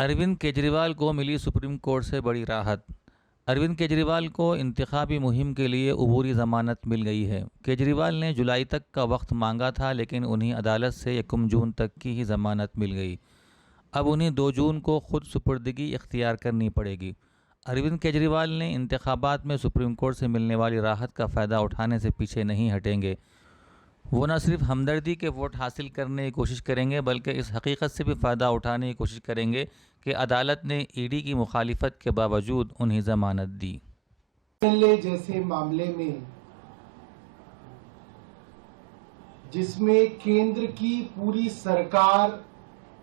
अरविंद केजरीवाल को मिली supreme court से बड़ी राहत। अरविंद केजरीवाल को इंतखाबी मुहिम के लिए अबूरी ज़मानत मिल गई है। केजरीवाल ने जुलाई तक का वक्त मांगा था, लेकिन उन्हें अदालत से 1 जून तक की ही ज़मानत मिल गई। अब उन्हें 2 जून को खुद सुपुर्दगी इख्तियार करनी पड़ेगी। अरविंद केजरीवाल ने इंतखाबात में सुप्रीम कोर्ट से मिलने वाली राहत का फ़ायदा उठाने से पीछे नहीं हटेंगे। वो न सिर्फ हमदर्दी के वोट हासिल करने की कोशिश करेंगे, बल्कि इस हकीकत से भी फ़ायदा उठाने की कोशिश करेंगे कि अदालत ने ईडी की मुखालिफत के बावजूद उन्हें ज़मानत दी। जैसे मामले में जिसमें केंद्र की पूरी सरकार,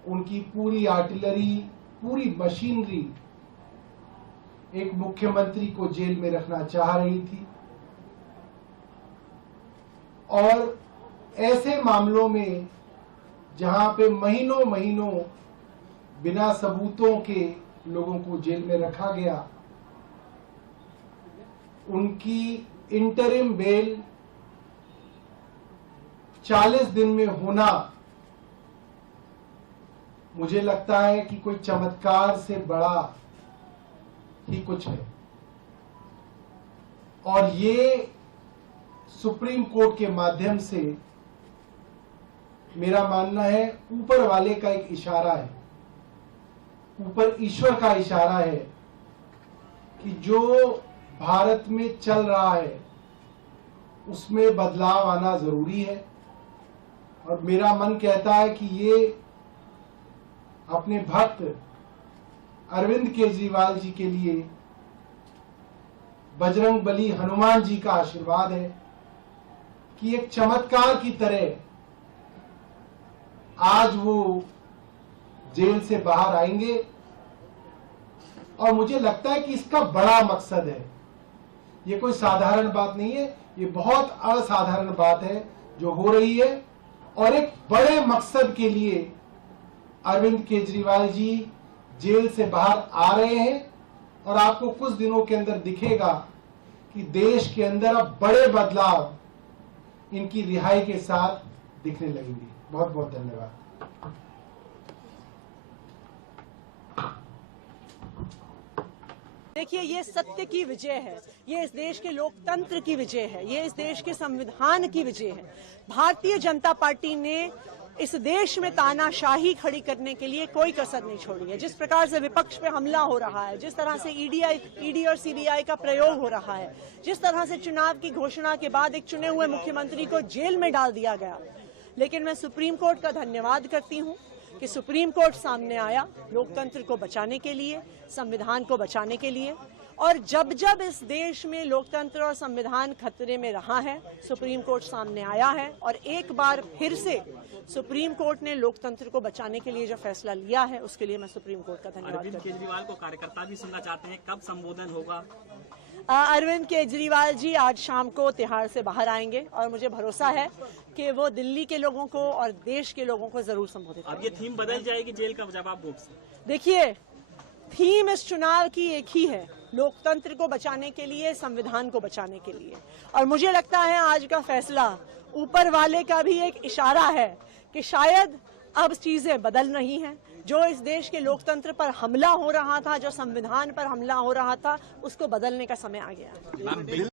उनकी पूरी आर्टिलरी, पूरी मशीनरी एक मुख्यमंत्री को जेल में रखना चाह रही थी, और ऐसे मामलों में जहां पे महीनों महीनों बिना सबूतों के लोगों को जेल में रखा गया, उनकी इंटरिम बेल 40 दिन में होना मुझे लगता है कि कोई चमत्कार से बड़ा ही कुछ है। और ये सुप्रीम कोर्ट के माध्यम से मेरा मानना है ऊपर वाले का एक इशारा है, ऊपर ईश्वर का इशारा है कि जो भारत में चल रहा है उसमें बदलाव आना जरूरी है। और मेरा मन कहता है कि ये अपने भक्त अरविंद केजरीवाल जी के लिए बजरंग बली हनुमान जी का आशीर्वाद है कि एक चमत्कार की तरह आज वो जेल से बाहर आएंगे। और मुझे लगता है कि इसका बड़ा मकसद है, ये कोई साधारण बात नहीं है, ये बहुत असाधारण बात है जो हो रही है। और एक बड़े मकसद के लिए अरविंद केजरीवाल जी जेल से बाहर आ रहे हैं, और आपको कुछ दिनों के अंदर दिखेगा कि देश के अंदर अब बड़े बदलाव इनकी रिहाई के साथ दिखने लगेंगे। बहुत बहुत धन्यवाद। देखिए, ये सत्य की विजय है, ये इस देश के लोकतंत्र की विजय है, ये इस देश के संविधान की विजय है। भारतीय जनता पार्टी ने इस देश में तानाशाही खड़ी करने के लिए कोई कसर नहीं छोड़ी है। जिस प्रकार से विपक्ष पे हमला हो रहा है, जिस तरह से ईडी और सीबीआई का प्रयोग हो रहा है, जिस तरह से चुनाव की घोषणा के बाद एक चुने हुए मुख्यमंत्री को जेल में डाल दिया गया, लेकिन मैं सुप्रीम कोर्ट का धन्यवाद करती हूँ कि सुप्रीम कोर्ट सामने आया लोकतंत्र को बचाने के लिए, संविधान को बचाने के लिए। और जब जब इस देश में लोकतंत्र और संविधान खतरे में रहा है, सुप्रीम कोर्ट सामने आया है। और एक बार फिर से सुप्रीम कोर्ट ने लोकतंत्र को बचाने के लिए जो फैसला लिया है, उसके लिए मैं सुप्रीम कोर्ट का धन्यवाद करती हूं। अरविंद केजरीवाल को कार्यकर्ता भी सुनना चाहते हैं, कब संबोधन होगा? अरविंद केजरीवाल जी आज शाम को तिहाड़ से बाहर आएंगे, और मुझे भरोसा है कि वो दिल्ली के लोगों को और देश के लोगों को जरूर संबोधित करेंगे। अब ये थीम बदल जाएगी जेल का जवाब बॉक्स से? देखिए, थीम इस चुनाव की एक ही है, लोकतंत्र को बचाने के लिए, संविधान को बचाने के लिए। और मुझे लगता है आज का फैसला ऊपर वाले का भी एक इशारा है कि शायद अब चीजें बदल रही हैं। जो इस देश के लोकतंत्र पर हमला हो रहा था, जो संविधान पर हमला हो रहा था, उसको बदलने का समय आ गया है।